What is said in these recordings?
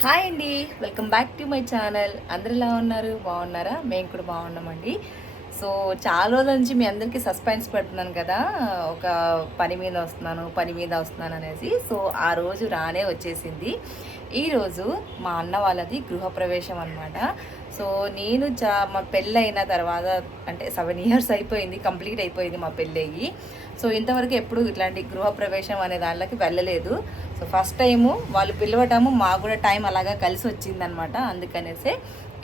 Hi అండి. Welcome back to my channel. అందరు ఎలా ఉన్నారు? బాగున్నారా? మేము కూడా బాగున్నామండి. సో చాలా రోజుల నుంచి మీ అందరికీ సస్పెన్స్ పెడుతున్నాను కదా. ఒక పని మీద వస్తున్నాను పని మీద వస్తున్నాను అనేసి. సో ఆ రోజు రానే వచ్చేసింది. ఈరోజు మా అన్న వాళ్ళది గృహప్రవేశం అనమాట సో నేను చా మా పెళ్ళి అయిన తర్వాత అంటే సెవెన్ ఇయర్స్ అయిపోయింది కంప్లీట్ అయిపోయింది మా పెళ్ళి సో ఇంతవరకు ఎప్పుడు ఇట్లాంటి గృహప్రవేశం అనే దానిలోకి వెళ్ళలేదు. సో ఫస్ట్ టైము వాళ్ళు పిలవటము మాకు కూడా టైం అలాగా కలిసి వచ్చిందనమాట. అందుకనేసే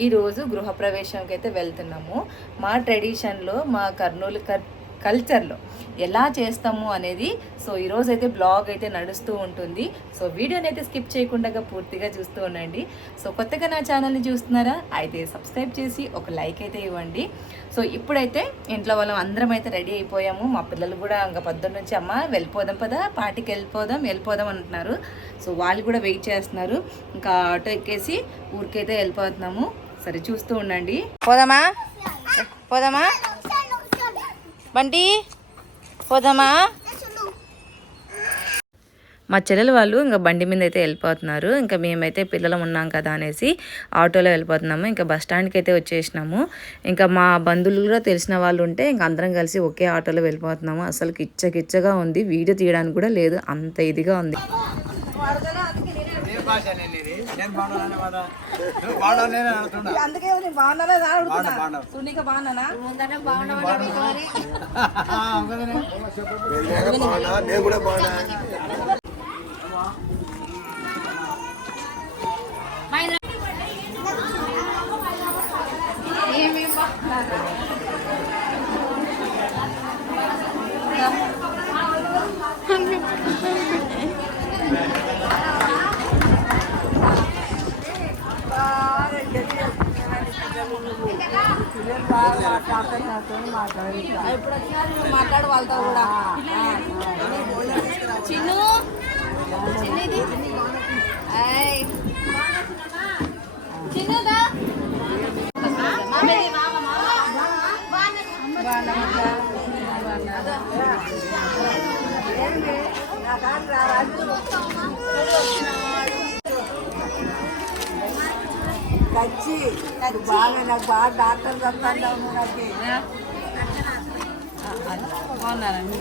ఈరోజు గృహప్రవేశంకి అయితే వెళ్తున్నాము. మా ట్రెడిషన్లో మా కర్నూలు కర్ కల్చర్లో. ఎలా చేస్తాము అనేది సో ఈరోజు అయితే బ్లాగ్ అయితే నడుస్తూ ఉంటుంది. సో వీడియోని అయితే స్కిప్ చేయకుండా పూర్తిగా చూస్తూ ఉండండి. సో కొత్తగా నా ఛానల్ని చూస్తున్నారా? అయితే సబ్స్క్రైబ్ చేసి ఒక లైక్ అయితే ఇవ్వండి. సో ఇప్పుడైతే ఇంట్లో వాళ్ళం అందరం అయితే రెడీ అయిపోయాము. మా పిల్లలు కూడా ఇంకా పొద్దున్న నుంచి అమ్మ వెళ్ళిపోదాం పదా పార్టీకి వెళ్ళిపోదాం వెళ్ళిపోదాం అంటున్నారు. సో వాళ్ళు కూడా వెయిట్ చేస్తున్నారు. ఇంకా ఆటో ఎక్కేసి ఊరికైతే వెళ్ళిపోతున్నాము. సరే చూస్తూ ఉండండి. పోదామా? పోదామా? బంటి పోదామా? మా చెల్లెలు వాళ్ళు ఇంకా బండి మీద అయితే వెళ్ళిపోతున్నారు. ఇంకా మేమైతే పిల్లలం ఉన్నాం కదా అనేసి ఆటోలో వెళ్ళిపోతున్నాము. ఇంకా బస్ స్టాండ్కి అయితే వచ్చేసినాము. ఇంకా మా బంధువులు కూడా తెలిసిన వాళ్ళు ఉంటే ఇంకా అందరం కలిసి ఒకే ఆటోలో వెళ్ళిపోతున్నాము. అసలు కిచ్చకిచ్చగా ఉంది. వీడియో తీయడానికి కూడా లేదు. అంత ఇదిగా ఉంది. భాష ఇది నేను బాగున్నాను కదా నువ్వు బాగున్నావు నేను అందుకే బాగున్నారా సునీక బాగున్నానా ఇప్పుడు వచ్చినారు మాట్లాడు వాళ్ళతో కూడా. చిన్ను? చిన్నది. చిన్నుదా? వచ్చి నాకు బాగా నాకు బాగా డాక్టర్ చెప్తాను నాకు. బాగున్నారండి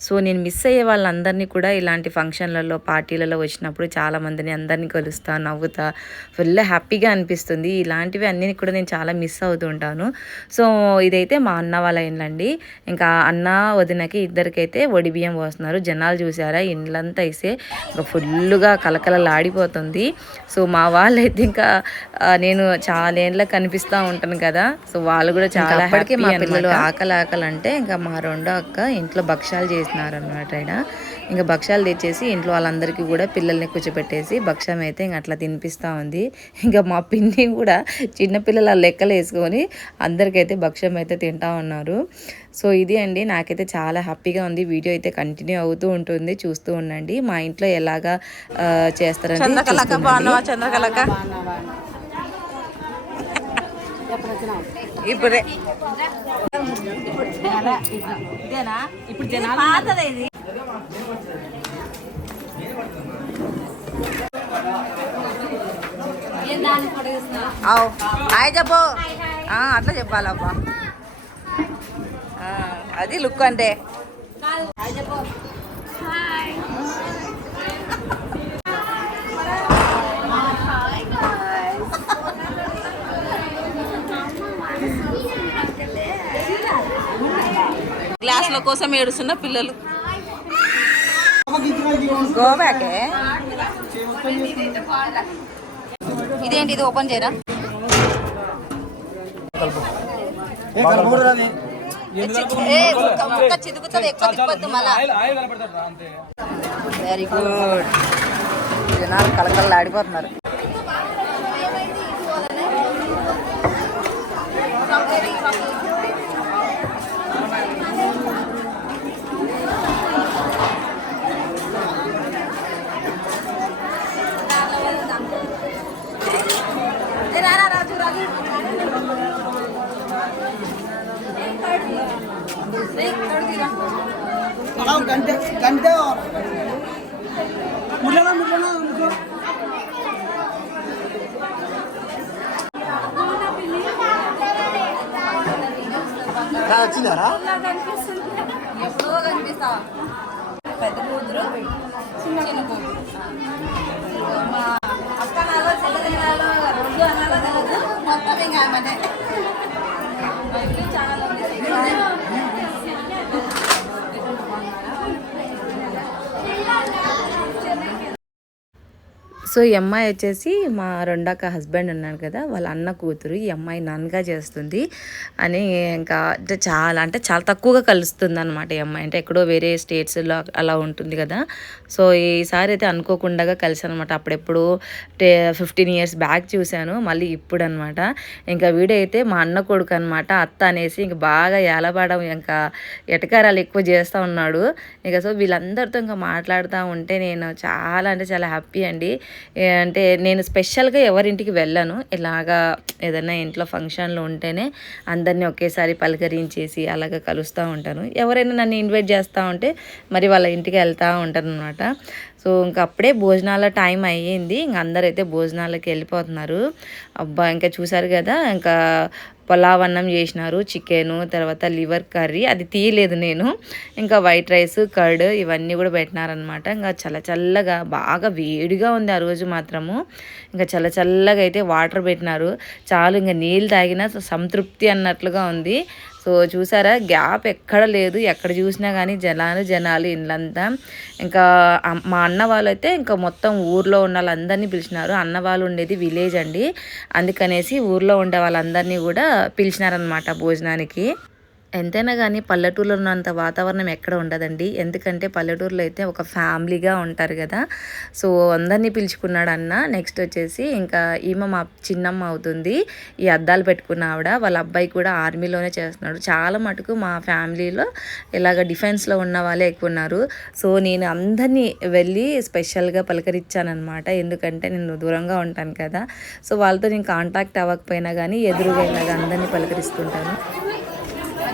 సో నేను మిస్ అయ్యే వాళ్ళందరినీ కూడా ఇలాంటి ఫంక్షన్లలో పార్టీలలో వచ్చినప్పుడు చాలా మందిని అందరినీ కలుస్తా నవ్వుతా ఫుల్ హ్యాపీగా అనిపిస్తుంది. ఇలాంటివి అన్నీ కూడా నేను చాలా మిస్ అవుతూ ఉంటాను. సో ఇదైతే మా అన్న వాళ్ళ ఇండ్లండి ఇంకా అన్న వదినకి ఇద్దరికైతే బియ్యం పోస్తున్నారు. జనాలు చూసారా? ఇండ్లంతా అయితే ఇంకా ఫుల్గా కలకలలాడిపోతుంది. సో మా వాళ్ళైతే ఇంకా నేను చాలా ఏండ్లకు కనిపిస్తూ ఉంటాను కదా? సో వాళ్ళు కూడా చాలా మా పిల్లలు ఆకలి ఆకలి అంటే ఇంకా మా రెండో అక్క ఇంట్లో భక్ష్యాలు చేసినారనమాట ఆయన. ఇంకా భక్ష్యాలు తెచ్చేసి ఇంట్లో వాళ్ళందరికీ కూడా పిల్లల్ని కూర్చోబెట్టేసి భక్ష్యం అయితే ఇంకా అట్లా తినిపిస్తూ ఉంది. ఇంకా మా పిన్ని కూడా చిన్నపిల్లల లెక్కలు వేసుకొని అందరికైతే భక్ష్యం అయితే తింటా ఉన్నారు. సో ఇది అండి. నాకైతే చాలా హ్యాపీగా ఉంది. వీడియో అయితే కంటిన్యూ అవుతూ ఉంటుంది. చూస్తూ ఉండండి. మా ఇంట్లో ఎలాగా చేస్తారని చంద్రకళక ఇప్పుడే. ఇప్పుడు ఇది. హాయ్ చెప్పు. అట్లా చెప్పాలబ్బా. అది లుక్ అంటే. గ్లాసుల కోసం ఏడుస్తున్న పిల్లలు. గోబ్యాకే ఇదేంటి ఇది ఓపెన్ చేయరా? ఏ, ముక్క- ఎక్కువ తిప్పొద్దు మళ్ళా. వెరీ గుడ్ జనాలు కలకలు ఆడిపోతున్నారు ఏ, రా, రా, రాజు రాజు మనం గంట గంట ముట్లనా ముట్లనా ముట్లనా వచ్చిందారా? ఎప్పుడో కనిపిస్తా. పెద్ద కూతురు చిన్న కూతురు మా అక్క నాలో చెల్లెది నాలో రెండు అన్నాలో తెలియదు మొత్తం ఇంకా ఆమెనే మా యూట్యూబ్ ఛానల్ ఉంది సో ఈ అమ్మాయి వచ్చేసి మా రెండక్క హస్బెండ్ ఉన్నాడు కదా వాళ్ళ అన్న కూతురు. ఈ అమ్మాయి నన్గా చేస్తుంది అని ఇంకా అంటే చాలా అంటే చాలా తక్కువగా కలుస్తుంది అనమాట ఈ అమ్మాయి. అంటే ఎక్కడో వేరే స్టేట్స్లో అలా ఉంటుంది కదా. సో ఈసారి అయితే అనుకోకుండా కలిసాను అనమాట అప్పుడెప్పుడు టే ఫిఫ్టీన్ ఇయర్స్ బ్యాక్ చూశాను మళ్ళీ ఇప్పుడు అనమాట ఇంకా వీడైతే మా అన్న కొడుకు అనమాట అత్త అనేసి ఇంకా బాగా ఏలబడడం ఇంకా ఎటకారాలు ఎక్కువ చేస్తూ ఉన్నాడు. ఇంకా సో వీళ్ళందరితో ఇంకా మాట్లాడుతూ ఉంటే నేను చాలా అంటే చాలా హ్యాపీ అండి. అంటే నేను స్పెషల్గా ఎవరింటికి వెళ్ళను. ఇలాగా ఏదైనా ఇంట్లో ఫంక్షన్లు ఉంటేనే అందరినీ ఒకేసారి పలకరించేసి అలాగా కలుస్తూ ఉంటాను. ఎవరైనా నన్ను ఇన్వైట్ చేస్తూ ఉంటే మరి వాళ్ళ ఇంటికి వెళ్తూ ఉంటాను అనమాట సో ఇంక అప్పుడే భోజనాల టైం అయ్యింది. ఇంక అందరైతే భోజనాలకి వెళ్ళిపోతున్నారు. అబ్బా ఇంకా చూసారు కదా ఇంకా పులావ్ అన్నం చేసినారు చికెను తర్వాత లివర్ కర్రీ. అది తీయలేదు నేను. ఇంకా వైట్ రైస్ కర్డ్ ఇవన్నీ కూడా పెట్టినారనమాట ఇంకా చల్ల చల్లగా బాగా వేడిగా ఉంది ఆ రోజు మాత్రము. ఇంకా చల్ల చల్లగా అయితే వాటర్ పెట్టినారు. చాలు ఇంకా నీళ్ళు తాగినా సంతృప్తి అన్నట్లుగా ఉంది. సో చూసారా? గ్యాప్ ఎక్కడ లేదు. ఎక్కడ చూసినా కానీ జనాలు జనాలు ఇండ్లంతా ఇంకా మా అన్న వాళ్ళైతే ఇంకా మొత్తం ఊర్లో ఉన్న వాళ్ళందరినీ పిలిచినారు. అన్న వాళ్ళు ఉండేది విలేజ్ అండి. అందుకనేసి ఊర్లో ఉండే వాళ్ళందరినీ కూడా పిలిచినారనమాట భోజనానికి. ఎంతైనా కానీ పల్లెటూరులో ఉన్నంత వాతావరణం ఎక్కడ ఉండదండి. ఎందుకంటే పల్లెటూరులో అయితే ఒక ఫ్యామిలీగా ఉంటారు కదా. సో అందరినీ పిలుచుకున్నాడు అన్న. నెక్స్ట్ వచ్చేసి ఇంకా ఈమె మా చిన్నమ్మ అవుతుంది. ఈ అద్దాలు పెట్టుకున్న ఆవిడ. వాళ్ళ అబ్బాయి కూడా ఆర్మీలోనే చేస్తున్నాడు. చాలా మటుకు మా ఫ్యామిలీలో ఇలాగ డిఫెన్స్లో ఉన్న వాళ్ళే ఎక్కువ ఉన్నారు. సో నేను అందరినీ వెళ్ళి స్పెషల్గా పలకరించానమాట ఎందుకంటే నేను దూరంగా ఉంటాను కదా. సో వాళ్ళతో నేను కాంటాక్ట్ అవ్వకపోయినా కానీ ఎదురుగా ఇలాగ అందరినీ పలకరిస్తుంటాను.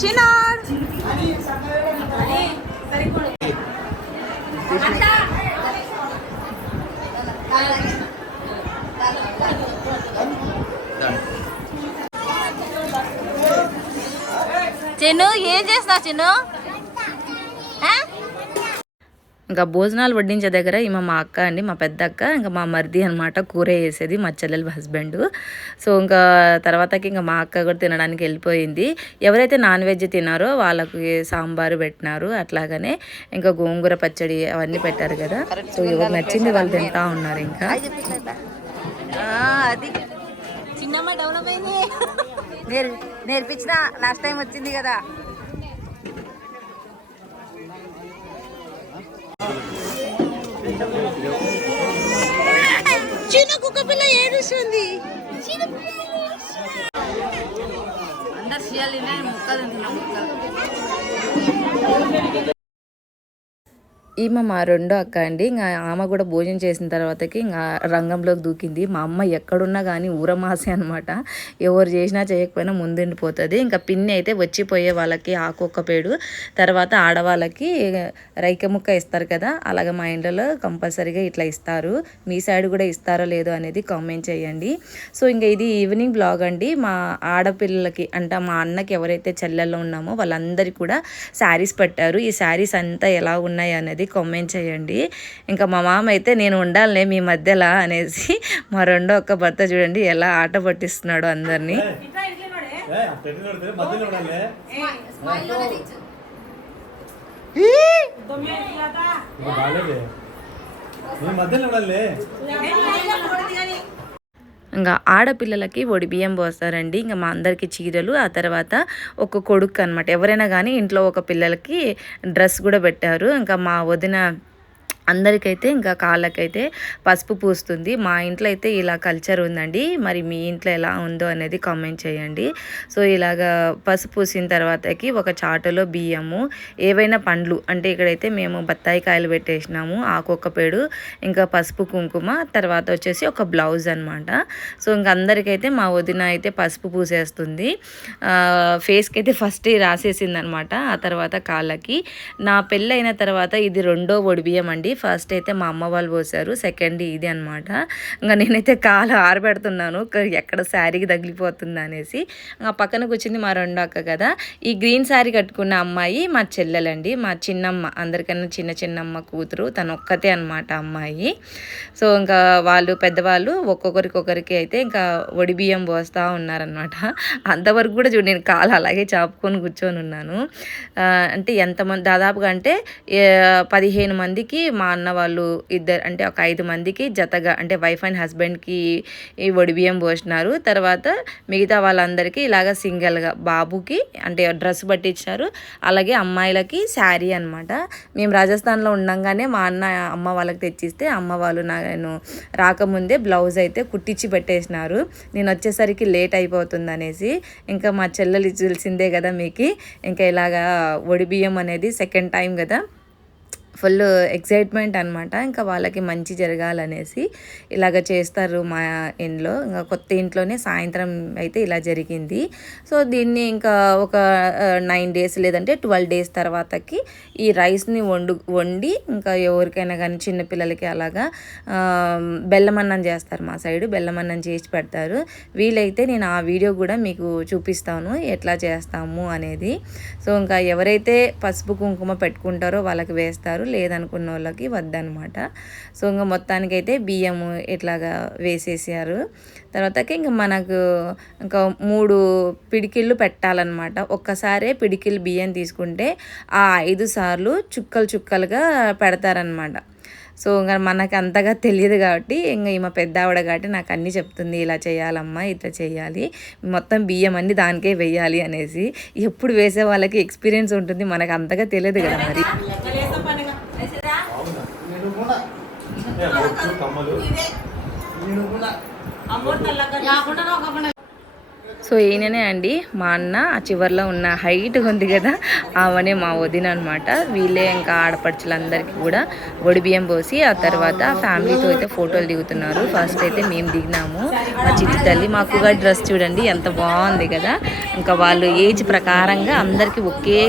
చిన్నార్. చిన్ను ఏం చేస్తా చిన్ను? ఇంకా భోజనాలు వడ్డించే దగ్గర ఈమె మా అక్క అండి మా పెద్ద అక్క ఇంకా మా మరిది అనమాట కూర వేసేది మా చెల్లెల హస్బెండ్ సో ఇంకా తర్వాతకి ఇంకా మా అక్క కూడా తినడానికి వెళ్ళిపోయింది. ఎవరైతే నాన్ వెజ్ తినారో వాళ్ళకి సాంబారు పెట్టినారు అట్లాగనే ఇంకా గోంగూర పచ్చడి అవన్నీ పెట్టారు కదా. సో ఎవరు నచ్చింది వాళ్ళు తింటా ఉన్నారు ఇంకా. అది. చిన్నమ్మ డెవలప్ అయింది. నేర్ నేర్పించిన లాస్ట్ టైం వచ్చింది కదా. చిన్న కుక్క పిల్ల ఏడుస్తుంది. అందరు చేయాలి ముక్కలు తింటున్నా ముక్కలు. ఈమె మా రెండో అక్క అండి. ఇంకా ఆమె కూడా భోజనం చేసిన తర్వాతకి ఇంకా రంగంలోకి దూకింది. మా అమ్మ ఎక్కడున్నా కానీ ఊరమాసే అనమాట ఎవరు చేసినా చేయకపోయినా ముందుండిపోతుంది. ఇంకా పిన్ని అయితే వచ్చిపోయే వాళ్ళకి ఆకొక్క పేడు. తర్వాత ఆడవాళ్ళకి రైక ముక్క ఇస్తారు కదా అలాగే మా ఇంట్లో కంపల్సరీగా ఇట్లా ఇస్తారు. మీ సైడ్ కూడా ఇస్తారో లేదో అనేది కామెంట్ చేయండి. సో ఇంకా ఇది ఈవినింగ్ బ్లాగ్ అండి. మా ఆడపిల్లలకి అంటే మా అన్నకి ఎవరైతే చెల్లెల్లో ఉన్నామో వాళ్ళందరికీ కూడా శారీస్ పెట్టారు. ఈ శారీస్ అంతా ఎలా ఉన్నాయి అనేది కామెంట్ చేయండి ఇంకా మా మామ అయితే నేను ఉండాలనే మీ మధ్యలో అనేసి మా రెండో ఒక్క భర్త చూడండి ఎలా ఆట పట్టిస్తున్నాడు అందరినీ మధ్యలో ఉండాలి బాగాలేదు మీ మధ్యలో ఉండాలి ఇంకా ఆడపిల్లలకి ఒడి బియ్యం పోస్తారండి. ఇంకా మా అందరికీ చీరలు ఆ తర్వాత ఒక కొడుకు అనమాట ఎవరైనా కానీ ఇంట్లో ఒక పిల్లలకి డ్రెస్ కూడా పెట్టారు. ఇంకా మా వదిన అందరికైతే ఇంకా కాళ్ళకైతే పసుపు పూస్తుంది. మా ఇంట్లో అయితే ఇలా కల్చర్ ఉందండి. మరి మీ ఇంట్లో ఎలా ఉందో అనేది కామెంట్ చేయండి. సో ఇలాగా పసుపు పూసిన తర్వాతకి ఒక చాటలో బియ్యము ఏవైనా పండ్లు. అంటే ఇక్కడైతే మేము బత్తాయి కాయలు పెట్టేసినాము ఆకొక్కపేడు ఇంకా పసుపు కుంకుమ తర్వాత వచ్చేసి ఒక బ్లౌజ్ అనమాట సో ఇంక అందరికైతే మా వదిన అయితే పసుపు పూసేస్తుంది. ఫేస్కి అయితే ఫస్ట్ రాసేసింది అనమాట ఆ తర్వాత కాళ్ళకి. నా పెళ్ళి అయిన తర్వాత ఇది రెండో ఒడిబియ్యం అండి ఫస్ట్ అయితే మా అమ్మ వాళ్ళు పోసారు సెకండ్ ఇది అనమాట ఇంకా నేనైతే కాలు ఆరబెడుతున్నాను ఎక్కడ శారీకి తగిలిపోతుంది అనేసి. ఆ పక్కన కూర్చుంది మా రెండో అక్క కదా. ఈ గ్రీన్ శారీ కట్టుకున్న అమ్మాయి మా చెల్లెలండి మా చిన్నమ్మ అందరికన్నా చిన్న చిన్నమ్మ కూతురు తను ఒక్కతే అనమాట అమ్మాయి. సో ఇంకా వాళ్ళు పెద్దవాళ్ళు ఒక్కొక్కరికి ఒకరికి అయితే ఇంకా ఒడి బియ్యం పోస్తూ ఉన్నారనమాట అంతవరకు కూడా చూడు నేను కాలు అలాగే చాపుకొని కూర్చొని ఉన్నాను. అంటే ఎంతమంది దాదాపుగా అంటే పదిహేను మందికి మా అన్న వాళ్ళు ఇద్దరు అంటే ఒక ఐదు మందికి జతగా అంటే వైఫ్ అండ్ హస్బెండ్కి ఈ ఒడి బియ్యం పోసినారు. తర్వాత మిగతా వాళ్ళందరికీ ఇలాగ సింగిల్గా బాబుకి అంటే డ్రెస్ పట్టించారు అలాగే అమ్మాయిలకి శారీ అనమాట మేము రాజస్థాన్లో ఉండంగానే మా అన్న అమ్మ వాళ్ళకి తెచ్చిస్తే అమ్మ వాళ్ళు నేను రాకముందే బ్లౌజ్ అయితే కుట్టించి పెట్టేసినారు. నేను వచ్చేసరికి లేట్ అయిపోతుంది అనేసి ఇంకా మా చెల్లెలు తెలిసిందే కదా మీకు ఇంకా ఇలాగా ఒడి బియ్యం అనేది సెకండ్ టైం కదా. ఫుల్ ఎక్సైట్మెంట్ అనమాట ఇంకా వాళ్ళకి మంచి జరగాలనేసి ఇలాగ చేస్తారు మా ఇంట్లో. ఇంకా కొత్త ఇంట్లోనే సాయంత్రం అయితే ఇలా జరిగింది. సో దీన్ని ఇంకా ఒక నైన్ డేస్ లేదంటే ట్వెల్వ్ డేస్ తర్వాతకి ఈ రైస్ని వండు వండి ఇంకా ఎవరికైనా కానీ చిన్నపిల్లలకి అలాగా బెల్లమన్నం చేస్తారు మా సైడ్. బెల్లమన్నం చేసి పెడతారు. వీలైతే నేను ఆ వీడియో కూడా మీకు చూపిస్తాను. ఎట్లా చేస్తాము అనేది. సో ఇంకా ఎవరైతే పసుపు కుంకుమ పెట్టుకుంటారో వాళ్ళకి వేస్తారు. లేదనుకున్న వాళ్ళకి వద్దనమాట. సో ఇంకా మొత్తానికైతే బియ్యము ఇట్లాగా వేసేసారు. తర్వాతకి ఇంకా మనకు ఇంకా మూడు పిడికిళ్ళు పెట్టాలన్నమాట ఒక్కసారే పిడికిళ్ళు బియ్యం తీసుకుంటే ఆ ఐదు సార్లు చుక్కలు చుక్కలుగా పెడతారనమాట. సో ఇంకా మనకు అంతగా తెలియదు కాబట్టి ఇంకా ఈమె పెద్ద ఆవిడ కాబట్టి నాకు అన్నీ చెప్తుంది. ఇలా చేయాలమ్మా ఇట్లా చేయాలి. మొత్తం బియ్యం అన్ని దానికే వేయాలి అనేసి. ఎప్పుడు వేసే వాళ్ళకి ఎక్స్పీరియన్స్ ఉంటుంది. మనకు అంతగా తెలియదు కదా మరి. కమ్మలు. సో ఈయననే అండి మా అన్న ఆ చివర్లో ఉన్న హైట్ ఉంది కదా ఆమెనే మా వదిన అనమాట వీళ్ళే ఇంకా ఆడపడుచులందరికీ కూడా ఒడి బియ్యం పోసి ఆ తర్వాత ఫ్యామిలీతో అయితే ఫోటోలు దిగుతున్నారు. ఫస్ట్ అయితే మేము దిగినాము. మా చిట్టి తల్లి మాకు డ్రెస్ చూడండి ఎంత బాగుంది కదా. ఇంకా వాళ్ళు ఏజ్ ప్రకారంగా అందరికీ ఒకే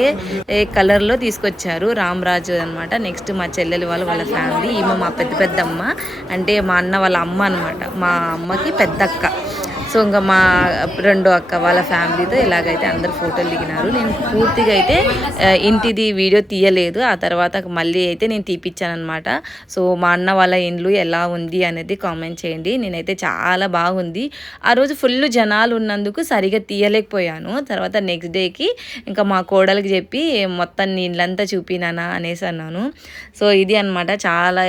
కలర్లో తీసుకొచ్చారు. రామరాజు అనమాట నెక్స్ట్ మా చెల్లెలు వాళ్ళు వాళ్ళ ఫ్యామిలీ ఈమె మా పెద్ద పెద్ద అమ్మ అంటే మా అన్న వాళ్ళ అమ్మ అనమాట మా అమ్మకి పెద్ద అక్క సో ఇంకా మా రెండో అక్క వాళ్ళ ఫ్యామిలీతో ఇలాగైతే అందరు ఫోటోలు దిగినారు. నేను పూర్తిగా అయితే ఇంటిది వీడియో తీయలేదు. ఆ తర్వాత మళ్ళీ అయితే నేను తీపిచ్చాను అనమాట సో మా అన్న వాళ్ళ ఇండ్లు ఎలా ఉంది అనేది కామెంట్ చేయండి. నేనైతే చాలా బాగుంది. ఆ రోజు ఫుల్ జనాలు ఉన్నందుకు సరిగా తీయలేకపోయాను. తర్వాత నెక్స్ట్ డేకి ఇంకా మా కోడలికి చెప్పి మొత్తం నీళ్ళంతా చూపినానా? అనేసి అన్నాను. సో ఇది అన్నమాట. చాలా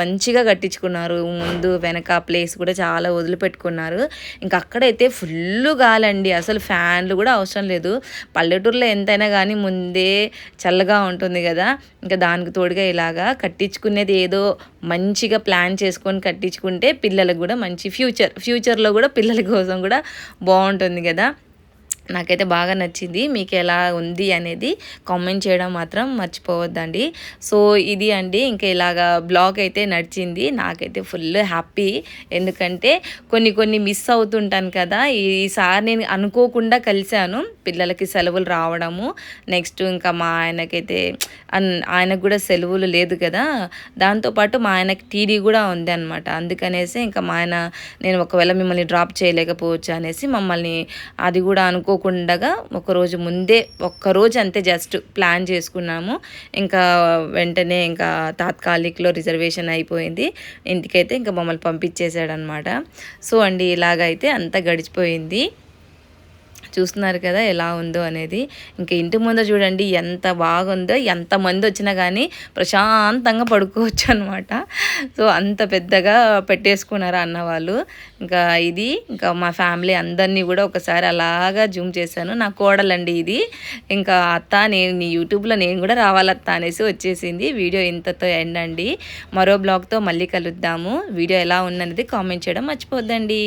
మంచిగా కట్టించుకున్నారు. ముందు వెనక ప్లేస్ కూడా చాలా వదిలిపెట్టుకున్నారు. ఇంకా అక్కడైతే ఫుల్ గాలండి. అసలు ఫ్యాన్లు కూడా అవసరం లేదు. పల్లెటూరులో ఎంతైనా కానీ ముందే చల్లగా ఉంటుంది కదా. ఇంకా దానికి తోడుగా ఇలాగా కట్టించుకునేది ఏదో మంచిగా ప్లాన్ చేసుకొని కట్టించుకుంటే పిల్లలకు కూడా మంచి ఫ్యూచర్ ఫ్యూచర్లో కూడా పిల్లల కోసం కూడా బాగుంటుంది కదా. నాకైతే బాగా నచ్చింది. మీకు ఎలా ఉంది అనేది కామెంట్ చేయడం మాత్రం మర్చిపోవద్దండి. సో ఇది అండి. ఇంకా ఇలాగా బ్లాగ్ అయితే నడిచింది. నాకైతే ఫుల్ హ్యాపీ. ఎందుకంటే కొన్ని కొన్ని మిస్ అవుతుంటాను కదా. ఈసారి నేను అనుకోకుండా కలిశాను. పిల్లలకి సెలవులు రావడము. నెక్స్ట్ ఇంకా మా ఆయనకైతే అన్- ఆయనకు కూడా సెలవులు లేదు కదా. దాంతోపాటు మా ఆయనకి టీడీ కూడా ఉంది అనమాట అందుకనేసి ఇంకా మా ఆయన నేను ఒకవేళ మిమ్మల్ని డ్రాప్ చేయలేకపోవచ్చు అనేసి మమ్మల్ని అది కూడా అనుకో అనుకోకుండా ఒకరోజు ముందే ఒక్కరోజు అంతే జస్ట్ ప్లాన్ చేసుకున్నాము. ఇంకా వెంటనే ఇంకా తాత్కాలిక్లో రిజర్వేషన్ అయిపోయింది. ఇంటికైతే ఇంకా మమ్మల్ని పంపించేశాడనమాట సో అండి ఇలాగైతే అంతా గడిచిపోయింది. చూస్తున్నారు కదా ఎలా ఉందో అనేది. ఇంకా ఇంటి ముందు చూడండి ఎంత బాగుందో ఎంతమంది వచ్చినా కానీ ప్రశాంతంగా పడుకోవచ్చు అనమాట సో అంత పెద్దగా పెట్టేసుకున్నారు అన్న వాళ్ళు. ఇంకా ఇది ఇంకా మా ఫ్యామిలీ అందరినీ కూడా ఒకసారి అలాగా జూమ్ చేశాను. నా కోడలండి ఇది. ఇంకా అత్త నేను నీ యూట్యూబ్లో నేను కూడా రావాలత్త అనేసి వచ్చేసింది. వీడియో ఇంతతో ఎండ్ అండి. మరో బ్లాగ్తో మళ్ళీ కలుద్దాము. వీడియో ఎలా ఉందనేది కామెంట్ చేయడం మర్చిపోద్దండి.